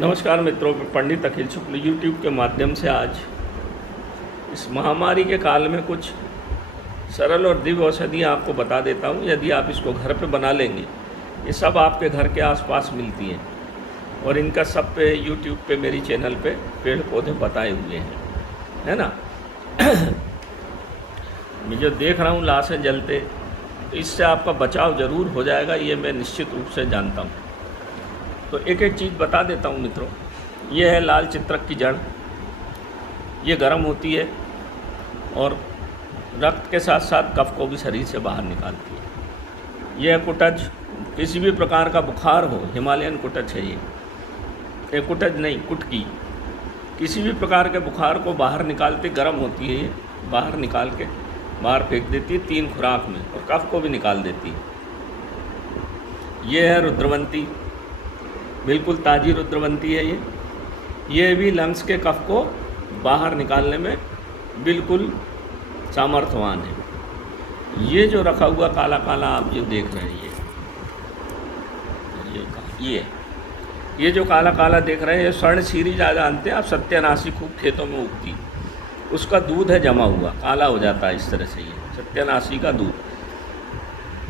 नमस्कार मित्रों, पंडित अखिल शुक्ल यूट्यूब के माध्यम से आज इस महामारी के काल में कुछ सरल और दिव्य औषधियाँ आपको बता देता हूँ। यदि आप इसको घर पे बना लेंगे, ये सब आपके घर के आसपास मिलती हैं और इनका सब पे यूट्यूब पे मेरी चैनल पे पेड़ पौधे बताए हुए हैं, है ना। मैं जो देख रहा हूँ लाशें जलते, तो इससे आपका बचाव ज़रूर हो जाएगा, ये मैं निश्चित रूप से जानता हूँ। तो एक एक चीज़ बता देता हूँ मित्रों। ये है लाल चित्रक की जड़। ये गर्म होती है और रक्त के साथ साथ कफ को भी शरीर से बाहर निकालती है। यह कुटज, किसी भी प्रकार का बुखार हो, हिमालयन कुटज है ये कुटज नहीं, कुटकी, किसी भी प्रकार के बुखार को बाहर निकालती, गर्म होती है ये, बाहर निकाल के बाहर फेंक देती है 3 खुराक में, और कफ को भी निकाल देती है। ये है रुद्रवंती, बिल्कुल ताज़ी रुद्रवंती है ये भी लंग्स के कफ को बाहर निकालने में बिल्कुल सामर्थ्यवान है। ये जो रखा हुआ काला काला आप जो देख रहे हैं, ये जो काला काला देख रहे हैं, ये स्वर्ण शीरी जानते हैं आप, सत्यानाशी खूब खेतों में उगती, उसका दूध है जमा हुआ, काला हो जाता है इस तरह से। ये सत्यानाशी का दूध।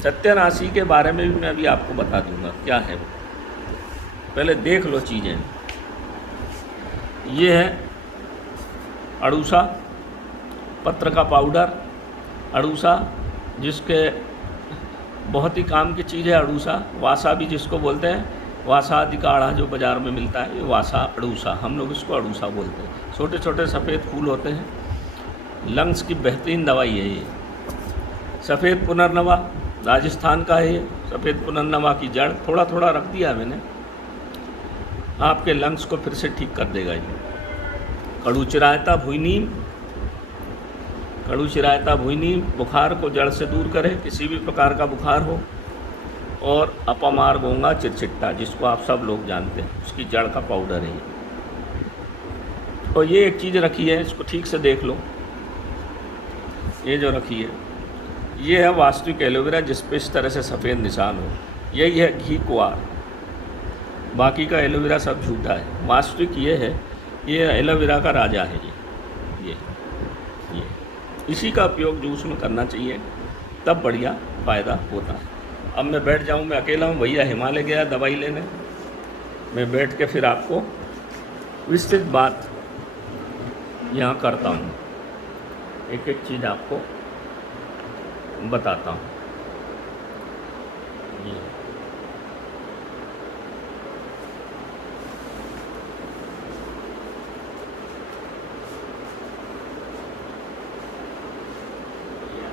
सत्यानाशी के बारे में भी मैं अभी आपको बता दूंगा क्या है, पहले देख लो चीज़ें। ये है अड़ूसा, पत्र का पाउडर, अड़ूसा जिसके बहुत ही काम की चीज़ है अड़ूसा। वासा भी जिसको बोलते हैं, वासा आदि का आढ़ा जो बाज़ार में मिलता है, ये वासा अड़ूसा, हम लोग इसको अड़ूसा बोलते हैं। छोटे छोटे सफ़ेद फूल होते हैं, लंग्स की बेहतरीन दवाई है ये। सफ़ेद पुनर्नवा राजस्थान का है ये। सफ़ेद पुनर्नवा की जड़ थोड़ा थोड़ा रख दिया मैंने, आपके लंग्स को फिर से ठीक कर देगा ये। कड़ू चिरायता भुई नीम, कड़ू चिरायता भुई नीम बुखार को जड़ से दूर करे, किसी भी प्रकार का बुखार हो। और अपमार गोंगा चिरचिट्टा, जिसको आप सब लोग जानते हैं, उसकी जड़ का पाउडर है ये। और ये एक चीज़ रखी है, इसको ठीक से देख लो। ये जो रखी है, ये है वास्तविक एलोवेरा, जिस पे इस तरह से सफ़ेद निशान हो। यही है घी कुआर, बाकी का एलोवेरा सब झूठा है। वास्तविक ये है, ये एलोवेरा का राजा है ये इसी का उपयोग जूस में करना चाहिए, तब बढ़िया फ़ायदा होता है। अब मैं बैठ जाऊँ, मैं अकेला हूँ, भैया हिमालय गया दवाई लेने, मैं बैठ के फिर आपको विस्तृत बात यहाँ करता हूँ, एक एक चीज़ आपको बताता हूँ। ये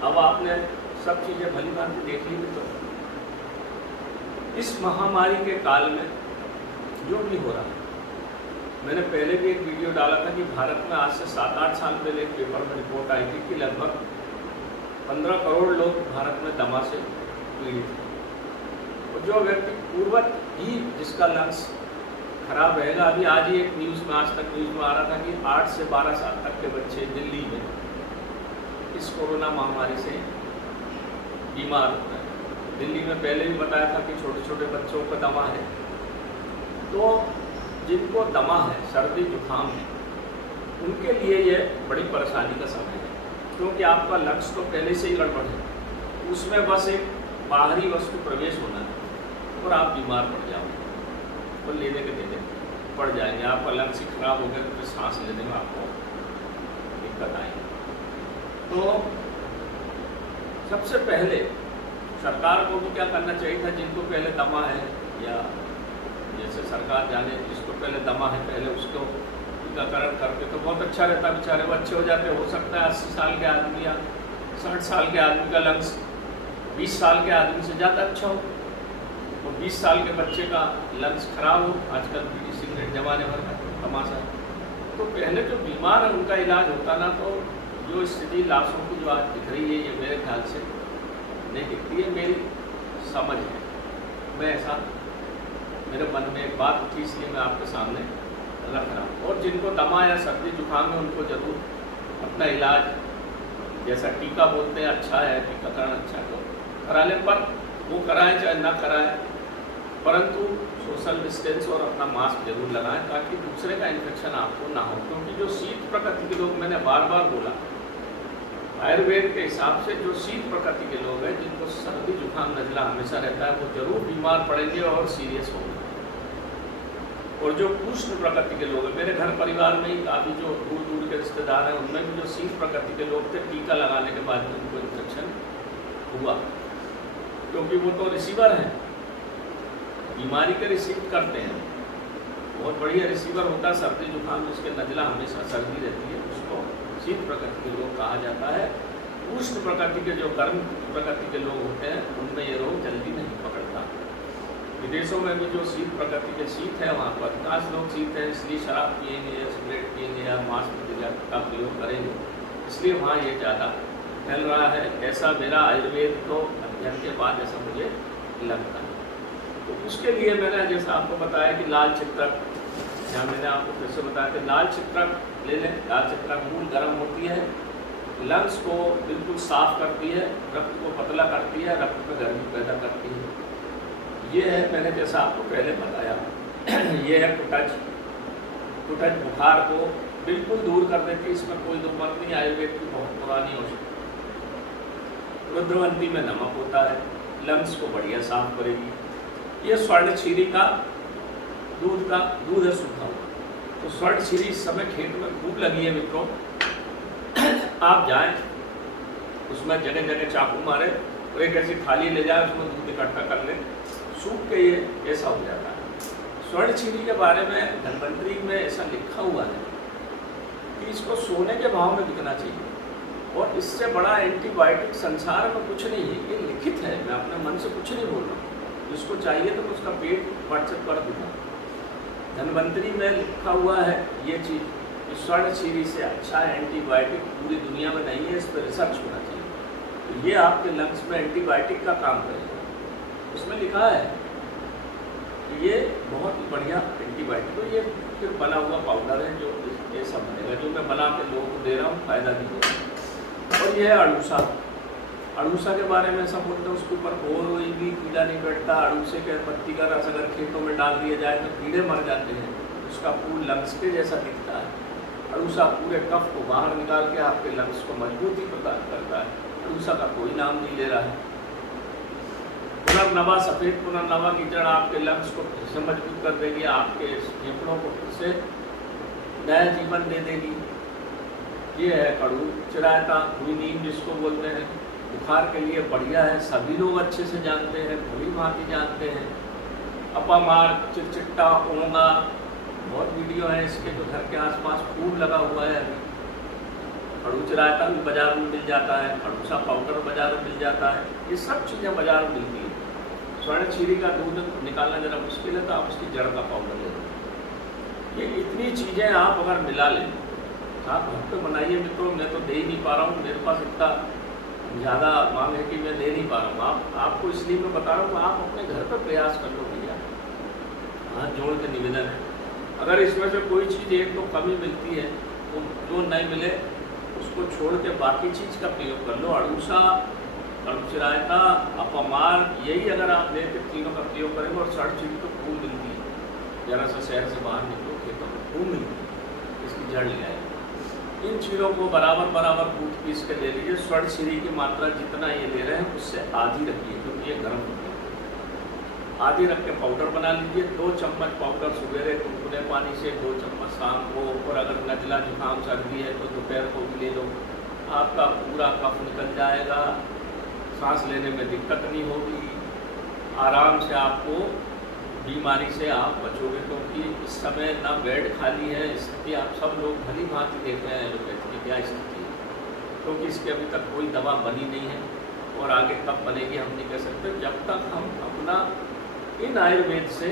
अब आपने सब चीज़ें भली भांति देख ली। तो इस महामारी के काल में जो भी हो रहा है, मैंने पहले भी एक वीडियो डाला था कि भारत में आज से 7-8 साल पहले एक पेपर में रिपोर्ट आई थी कि लगभग 15 करोड़ लोग भारत में दमा से पीड़ित हैं। और जो व्यक्ति पूर्वत ही जिसका लंग्स खराब रहेगा, अभी आज ही एक न्यूज़ में, आज तक न्यूज़ में आ रहा था कि 8 से 12 साल तक के बच्चे दिल्ली में इस कोरोना महामारी से बीमार होता है। दिल्ली में पहले भी बताया था कि छोटे छोटे बच्चों को दमा है। तो जिनको दमा है, सर्दी जुकाम है, उनके लिए ये बड़ी परेशानी का समय है, क्योंकि आपका लक्ष्य तो पहले से ही गड़बड़ है, उसमें बस एक बाहरी वस्तु प्रवेश होना है और आप बीमार पड़ जाओगे और लेने के देने पड़ जाएंगे। आपका लंग्स ही खराब हो गया तो फिर सांस लेने में आपको दिक्कत आएगी। तो सबसे पहले सरकार को भी क्या करना चाहिए था, जिनको पहले दमा है, या जैसे सरकार जाने जिसको पहले दमा है, पहले उसको टीकाकरण करते तो बहुत अच्छा रहता, बेचारे वो अच्छे हो जाते। हो सकता है 80 साल के आदमी या 60 साल के आदमी का लंग्स 20 साल के आदमी से ज़्यादा अच्छा हो, और 20 साल के बच्चे का लंग्स खराब हो। आजकल बीड़ी सिगरेट जमाने भर का तमाशा। तो पहले जो बीमार है उनका इलाज होता ना, तो जो स्थिति लाशों की जो आज दिख रही है, ये मेरे ख्याल से नहीं दिखती है, मेरी समझ है। मैं ऐसा, मेरे मन में एक बात उठी, इसलिए मैं आपके सामने रख रहा हूँ। और जिनको दमा या सर्दी जुकाम है, उनको ज़रूर अपना इलाज, जैसा टीका बोलते हैं अच्छा है, टीकाकरण अच्छा है तो करा लें, पर वो कराएं चाहे ना कराएं, परंतु सोशल डिस्टेंस और अपना मास्क जरूर लगाएं ताकि दूसरे का इन्फेक्शन आपको ना हो। क्योंकि जो शीत प्रकृति के लोग, मैंने बार बार बोला, आयुर्वेद के हिसाब से जो शीत प्रकृति के लोग हैं, जिनको सर्दी जुकाम नजला हमेशा रहता है, वो जरूर बीमार पड़ेंगे और सीरियस होंगे। और जो उष्ण प्रकृति के लोग हैं, मेरे घर परिवार में ही काफ़ी जो दूर दूर के रिश्तेदार हैं, उनमें भी जो शीत प्रकृति के लोग थे, टीका लगाने के बाद भी उनको इन्फेक्शन हुआ। क्योंकि वो तो रिसीवर हैं, बीमारी के रिसीव करते हैं। बहुत बढ़िया रिसीवर होता है सर्दी जुकाम, जिसके नजला हमेशा सर्दी रहती है, उसको शीत प्रकृति के लोग कहा जाता है। उष्ण प्रकृति के जो गर्म प्रकृति के लोग होते हैं, उनमें ये रोग जल्दी नहीं पकड़ता। विदेशों में भी जो शीत प्रकृति के शीत है, वहाँ पर अधिकांश लोग शीत है, इसलिए शराब पिएंगे या सिगरेट पिएंगे या मांस का प्रयोग करेंगे, इसलिए वहाँ ये ज़्यादा फैल रहा है। ऐसा मेरा आयुर्वेद को अध्ययन के बाद ऐसा मुझे लगता है। तो उसके लिए मैंने जैसा आपको बताया कि लाल चित्रक, या मैंने आपको फिर से बताया कि लाल चित्रक ले लें। लाल चित्रक मूल गर्म होती है, लंग्स को बिल्कुल साफ करती है, रक्त को पतला करती है, रक्त में गर्मी पैदा करती है। ये है, मैंने जैसा आपको पहले बताया, ये है कुटज। कुटज बुखार को बिल्कुल दूर कर देती है, इसमें कोई दो मत नहीं। आयुर्वेद की बहुत पुरानी औषधि। रुद्रवंती में नमक होता है, लंग्स को बढ़िया साफ करेगी। ये स्वर्ण क्षीरी का दूध है सूखा हुआ। तो स्वर्ण क्षीरी इस समय खेत में खूब लगी है मित्रों। आप जाएं, उसमें जगह जगह चाकू मारे और एक ऐसी थाली ले जाए, उसमें दूध इकट्ठा कर लें, सूख के ये ऐसा हो जाता है। स्वर्ण क्षीरी के बारे में धन्वंतरी में ऐसा लिखा हुआ है कि इसको सोने के भाव में बिकना चाहिए, और इससे बड़ा एंटीबायोटिक संसार में कुछ नहीं है। ये लिखित है, मैं अपने मन से कुछ नहीं बोल रहा हूँ। जिसको चाहिए तो मैं उसका पेट व्हाट्सएप कर दूँगा। धन्वंतरी में लिखा हुआ है ये चीज़ कि स्वर्ण क्षीरी से अच्छा एंटीबायोटिक पूरी दुनिया में नहीं है, इस पर रिसर्च होना चाहिए। तो ये आपके लंग्स में एंटीबायोटिक का काम करेगा। उसमें लिखा है कि ये बहुत ही बढ़िया एंटीबायोटिक। तो ये फिर बना हुआ पाउडर है, जो ये सब बनेगा, जो मैं बना के लोगों को दे रहा हूँ, फायदा भी होगा। और ये है अड़ूसा। अड़ूसा के बारे में सब बोलते हैं, उसके ऊपर कोई भी कीड़ा नहीं बैठता। अड़ूसे के पत्ती का रस अगर खेतों में डाल दिया जाए तो कीड़े मर जाते हैं। उसका फूल लंग्स के जैसा दिखता है। अड़ूसा पूरे कफ को बाहर निकाल के आपके लंग्स को मजबूती प्रदान करता है। अड़ूसा का कोई नाम नहीं ले रहा है। पुनर्नवा, सफ़ेद पुनर्नवा की जड़ आपके लंग्स को फिर से मजबूत कर देगी, आपके फेफड़ों को फिर से नया जीवन दे देगी। ये है कड़ू चिरायता, हुई नीम जिसको बोलते हैं, बुखार के लिए बढ़िया है, सभी लोग अच्छे से जानते हैं, भली भांति जानते हैं। अपामार, चिटचिट्टा, ओंगा, बहुत वीडियो हैं इसके, जो घर के आसपास खूब लगा हुआ है। कड़ू चिरायता भी बाजार में मिल जाता है, अड़ूसा पाउडर बाजार में मिल जाता है, ये सब चीज़ें बाजार में मिलती हैं। स्वर्ण क्षीरी का दूध निकालना जरा मुश्किल है, तो आप उसकी जड़ का पाउडर ले लें। ये इतनी चीज़ें आप अगर मिला लें, आप घर पे बनाइए मित्रों। मैं तो दे ही नहीं पा रहा हूँ, मेरे पास इतना ज़्यादा मांग है कि मैं दे नहीं पा रहा हूँ। आपको इसलिए मैं बता रहा हूँ, आप अपने घर पर प्रयास कर लो भैया। हाथ जोड़ के निवेदन है, अगर इसमें से कोई चीज़ एक तो कमी मिलती है, तो जो नहीं मिले उसको छोड़ के बाकी चीज़ का प्रयोग कर लो। अड़ूसा, कड़ू चिरायता, अपमार, यही अगर आप लेके तीनों का प्रयोग करेंगे। और स्वर्ण क्षीरी तो खूब मिलती है, जरा सा शहर से बाहर निकलो, खेतों में खूब मिलती है, इसकी जड़ ले आएगी। इन चीज़ों को बराबर बराबर कूट पीस के ले लीजिए। स्वर्ण क्षीरी की मात्रा जितना ये ले रहे हैं उससे आधी रखिए, क्योंकि ये गर्म होती है। आधी रख के पाउडर बना लीजिए। 2 चम्मच पाउडर सवेरे गुनगुने पानी से, 2 चम्मच शाम को, और अगर नजला जुकाम सर्दी है तो दोपहर को भी ले लो। आपका पूरा कफ निकल जाएगा, सांस लेने में दिक्कत नहीं होगी, आराम से आपको बीमारी से आप बचोगे। क्योंकि इस समय ना बेड खाली है, स्थिति आप सब लोग भली भांति देख रहे हैं एलोपैथी की क्या स्थिति है, क्योंकि इसकी अभी तक कोई दवा बनी नहीं है, और आगे कब बनेगी हम नहीं कह सकते। जब तक हम अपना इन आयुर्वेद से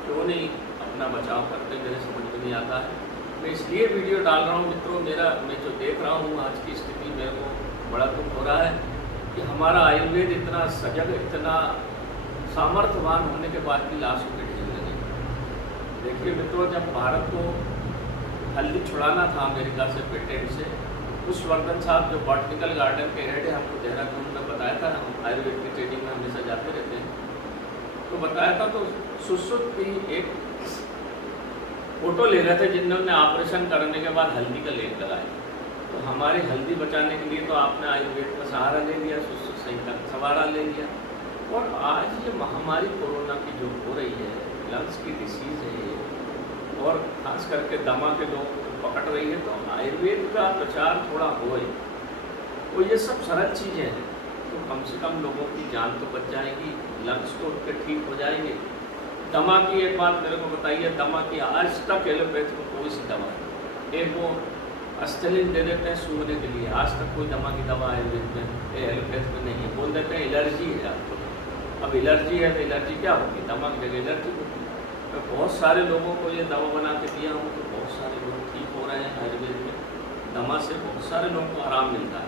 क्यों नहीं अपना बचाव करते, मेरे समझ में नहीं आता है। मैं इसलिए वीडियो डाल रहा हूँ मित्रों, मैं जो देख रहा हूँ आज की स्थिति, मेरे को बड़ा दुख हो रहा है कि हमारा आयुर्वेद इतना सजग, इतना सामर्थ्यवान होने के बाद भी लाशों के ढेर लगे। देखिए मित्रों, जब भारत को हल्दी छुड़ाना था अमेरिका से पेटेंट से, पुष्पवर्धन साहब जो बॉटनिकल गार्डन के हेड है, हमको देहरादून में बताया था, हम आयुर्वेद की ट्रेनिंग में हमेशा जाते रहते हैं, तो बताया था, तो सुश्रुत की एक फोटो ले रहे थे जिन्होंने ऑपरेशन करने के बाद हल्दी का लेप लगाया। तो हमारी हल्दी बचाने के लिए तो आपने आयुर्वेद का सहारा ले लिया, सुश्रुत संहिता का सहारा ले लिया। और आज ये महामारी कोरोना की जो हो रही है, लंग्स की डिसीज़ है ये, और ख़ास करके दमा के लोग पकड़ रही है, तो आयुर्वेद का प्रचार थोड़ा होए। तो ये सब सरल चीज़ें हैं, तो कम से कम लोगों की जान तो बच जाएगी, लंग्स तो उनके ठीक हो जाएंगे। दमा की एक बात मेरे को बताइए, दमा की आज तक एलोपैथ में कोई सी दवा है, एक वो अस्टेलिन दे देते हैं सूंघने के लिए, आज तक कोई दमा की दवा आयुर्वेद में एलोपैथ में नहीं है। बोल देते हैं एलर्जी है आपको, अब एलर्जी है तो एलर्जी क्या होगी, दमा की जगह एलर्जी होगी। मैं बहुत सारे लोगों को ये दवा बना के दिया हूँ, तो बहुत सारे लोग ठीक हो रहे हैं आयुर्वेद में। दमा से बहुत सारे लोगों को आराम मिलता है,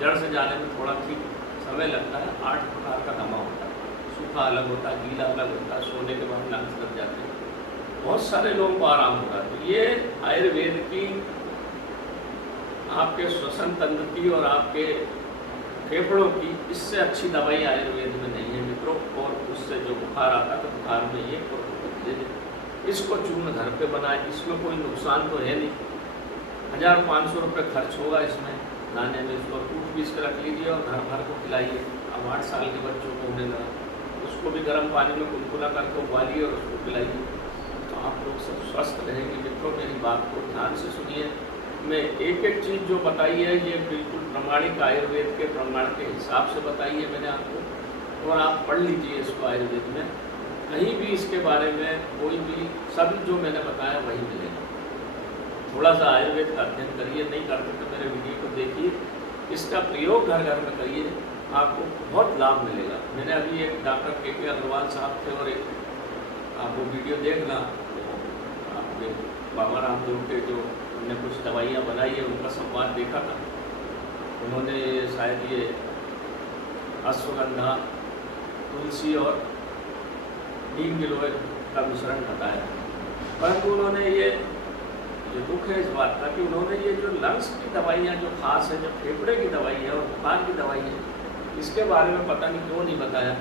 जड़ से जाने में थोड़ा ठीक समय लगता है। 8 प्रकार का दमा होता है, सूखा अलग होता है, गीला अलग होता है, सोने के बाद लंग्स लग जाते हैं, बहुत सारे लोगों को आराम होता है। तो ये आयुर्वेद की आपके श्वसन तंत्र की और आपके फेफड़ों की इससे अच्छी दवाई आयुर्वेद में नहीं है मित्रों। और उससे जो बुखार आता है तो बुखार में ये इसको चूर्ण घर पे बनाए, इसमें कोई नुकसान तो है नहीं। 1500 रुपये खर्च होगा इसमें लाने में, इसको टूट पीस के रख लीजिए और घर भर को खिलाइए। अब 8 साल के बच्चों को होने लगा, उसको भी गर्म पानी में कुलकुला करके उबालिए और उसको खिलाइए, तो आप लोग सब स्वस्थ रहेंगे मित्रों। मेरी बात को ध्यान से सुनिए, मैं एक एक चीज़ जो बताई है ये बिल्कुल प्रमाणिक आयुर्वेद के प्रमाण के हिसाब से बताई है मैंने आपको, और आप पढ़ लीजिए इसको आयुर्वेद में। कहीं भी इसके बारे में कोई भी सभी जो मैंने बताया वही मिलेगा। थोड़ा सा आयुर्वेद का अध्ययन करिए, नहीं करते तो मेरे वीडियो को देखिए, इसका प्रयोग घर घर में करिए, आपको बहुत लाभ मिलेगा। मैंने अभी एक डॉक्टर के अग्रवाल साहब थे, और एक आप वो वीडियो देखना, आपने बाबा रामदेव के जो उन्होंने कुछ दवाइयाँ बनाई है उनका संवाद देखा था। उन्होंने शायद ये अश्वगंधा, तुलसी और नीम गिलोय का मिश्रण बताया, परंतु उन्होंने ये जो दुख है इस बात का कि उन्होंने ये जो लंग्स की दवाइयाँ जो खास है, जो फेफड़े की दवाई है और बुखार की दवाई है, इसके बारे में पता नहीं क्यों नहीं बताया।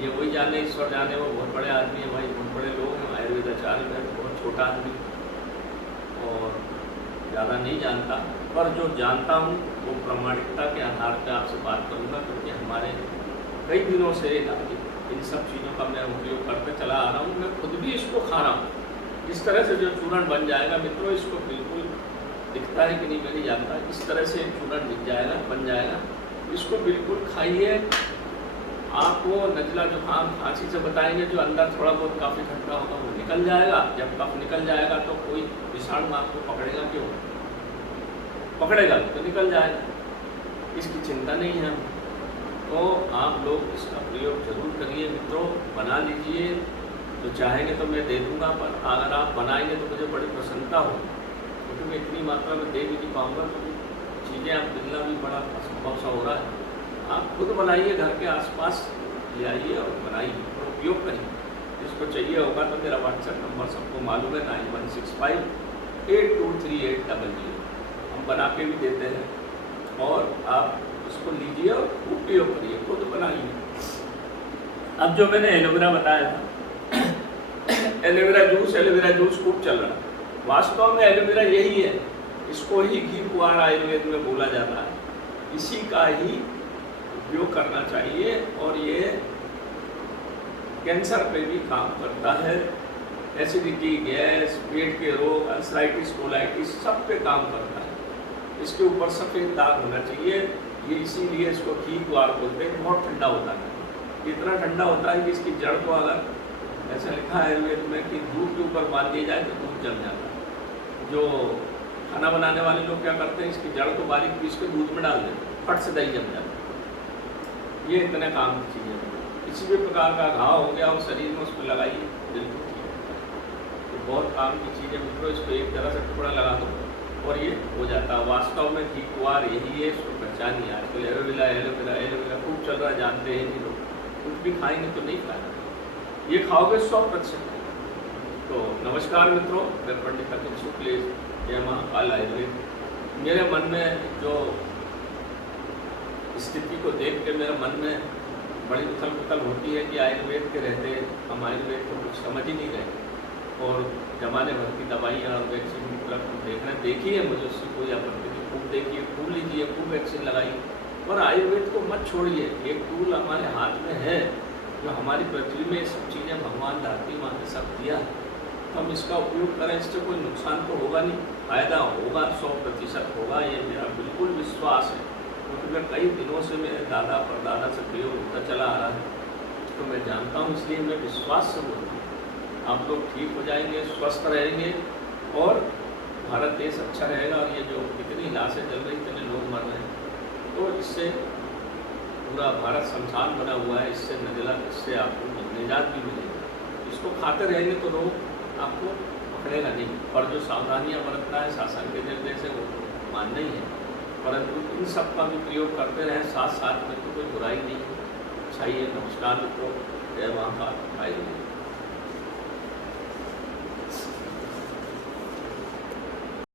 ये वही जाने, ईश्वर जाने, वो बहुत बड़े आदमी है भाई, बहुत बड़े लोग हैं, आयुर्वेद आचार्य में बहुत छोटा आदमी और ज़्यादा नहीं जानता, पर जो जानता हूँ वो प्रामाणिकता के आधार पर आपसे बात करूँगा, क्योंकि हमारे कई दिनों से इन सब चीज़ों का मैं उपयोग करते चला आ रहा हूँ। मैं खुद भी इसको खा रहा हूँ। इस तरह से जो चूर्ण बन जाएगा मित्रों, इसको बिल्कुल दिखता है कि नहीं मैं नहीं जानता, इस तरह से चूर्ण दिख जाएगा, बन जाएगा। इसको बिल्कुल खाइए। आपको नज़ला जुकाम खांसी से बताएंगे, जो अंदर थोड़ा बहुत काफ़ी ठंडा होगा वो निकल जाएगा। जब कफ निकल जाएगा तो कोई विषाणु आपको पकड़ेगा, क्यों पकड़ेगा तो निकल जाएगा, इसकी चिंता नहीं है। तो आप लोग इसका प्रयोग जरूर करिए मित्रों, बना लीजिए। तो चाहेंगे तो मैं दे दूँगा, पर अगर आप बनाएंगे तो मुझे बड़ी प्रसन्नता हो, क्योंकि मैं इतनी मात्रा में दे भी नहीं पाऊँगा, तो चीज़ें आप मिलना भी बड़ा असंभव सा हो रहा है। आप खुद बनाइए, घर के आसपास ले आइए और बनाइए और उपयोग करिए। जिसको चाहिए होगा तो मेरा व्हाट्सएप नंबर सबको मालूम है, 9165823800। हम बना के भी देते हैं, और आप उसको लीजिए और उपयोग करिए, खुद बनाइए। अब जो मैंने एलोवेरा बताया था, एलोवेरा जूस खूब चल रहा है। वास्तव में एलोवेरा यही है, इसको ही घी कुआर आयुर्वेद में बोला जाता है, इसी का ही उपयोग करना चाहिए। और ये कैंसर पे भी काम करता है, एसिडिटी, गैस, पेट के रोग, अल्सराइटिस, कोलाइटिस सब पे काम करता है। इसके ऊपर सफ़ेद दाग होना चाहिए, ये इसीलिए इसको घी कुआर बोलते हैं। बहुत ठंडा होता है, इतना ठंडा होता है कि इसकी जड़ को अगर ऐसा लिखा है आयुर्वेद में कि दूध के ऊपर बांध दिया जाए तो दूध जम जाता है। जो खाना बनाने वाले लोग क्या करते हैं, इसकी जड़ को बारीक पीस के दूध में डाल देते हैं, फट से दही जम जाता है। ये इतने काम की चीज़ है। किसी भी प्रकार का घाव हो गया हो शरीर में, उसको लगाइए, बिल्कुल ठीक है। तो बहुत काम की चीज़ है मित्रों, इसको एक तरह से टुकड़ा लगा दो और ये हो जाता है। वास्तव में घी कुआर यही है, इसको पहचानिए। आजकल एलोवेरा खूब चल रहा है, जानते हैं नहीं लोग। कुछ भी खाएंगे तो नहीं खाएंगे, ये खाओगे 100%। तो नमस्कार मित्रों, मैं पंडित अतुल शुक्ल, जय महाकाल आयुर्वेद। मेरे मन में जो स्थिति को देख के मेरे मन में बड़ी उथल पुथल होती है कि आयुर्वेद के रहते हम आयुर्वेद को कुछ समझ ही नहीं रहे और ज़माने भर की दवाइयाँ और वैक्सीन की तरफ हम देख रहे हैं। देखिए, मुझे उससे कोई आपत्ति नहीं, खूब देखिए, खूब लीजिए, खूब वैक्सीन लगाइए, पर आयुर्वेद को मत छोड़िए। एक टूल हमारे हाथ में है जो हमारी पृथ्वी में सब चीज़ें भगवान धरती माँ ने सब दिया है, तो हम इसका उपयोग करें। इससे कोई नुकसान तो होगा नहीं, फ़ायदा होगा, 100% होगा, ये मेरा बिल्कुल विश्वास है। क्योंकि मैं कई दिनों से मेरे दादा परदादा से प्रयोग होता चला आ रहा है, तो मैं जानता हूँ, इसलिए मैं विश्वास से बोलता हूँ। आप लोग ठीक हो जाएंगे, स्वस्थ रहेंगे और भारत देश अच्छा रहेगा। और ये जो इतनी लाशें जल रही, इतने लोग मर रहे हैं, तो इससे पूरा भारत शमशान बना हुआ है, इससे इससे आपको निजात भी मिलेगी। इसको खाते रहेंगे तो रोग आपको पकड़ेगा नहीं, और जो सावधानियाँ बरतना है शासन के निर्देश है वो तो मानना ही है, परंतु इन सब का भी प्रयोग करते रहें साथ साथ में, तो कोई बुराई नहीं है। अच्छा ही है। नमस्कार मित्रों, जय महाकाल।